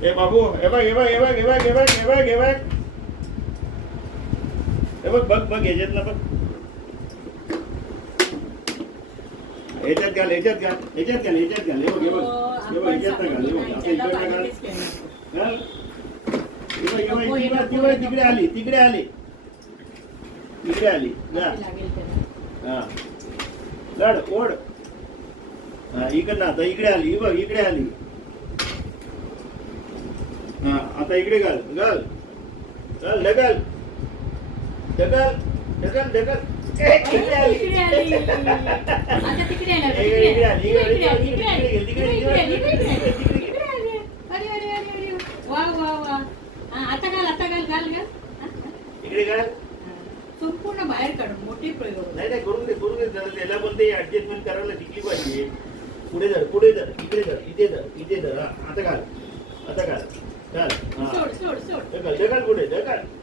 ए बाबू हे बघ हे बघ हे बघ हे बघ हे बघ हे बघ हे बघ हे बघ बघ बघ ह्याच्यात ना बघ ह्याच्यात घाल ह्याच्यात घाल ह्याच्यात घाल ह्याच्यात घाल हे बघ हे बघ हे बघ ह्याच्यात घाल हे बघ आता इकडे घाल घाल तिकडे आली तिकडे आली तिकडे आली जा हा लढ ओढ हा इकडं आता इकडे आली बघ इकडे आली हा आता इकडे घाल घाल घाल ढकल ढकल ढकल ढकल तिकडे आली इकडे घाल संपूर्ण बाहेर काढून मोठे प्रयोग नाही नाही करून दे त्याला पण ते ऍडजस्टमेंट करायला शिकली पाहिजे पुढे धर इकडे धर इथे धर हा आता घाल घाल सोड सोड सोड ढकल ढकल पुढे ढकल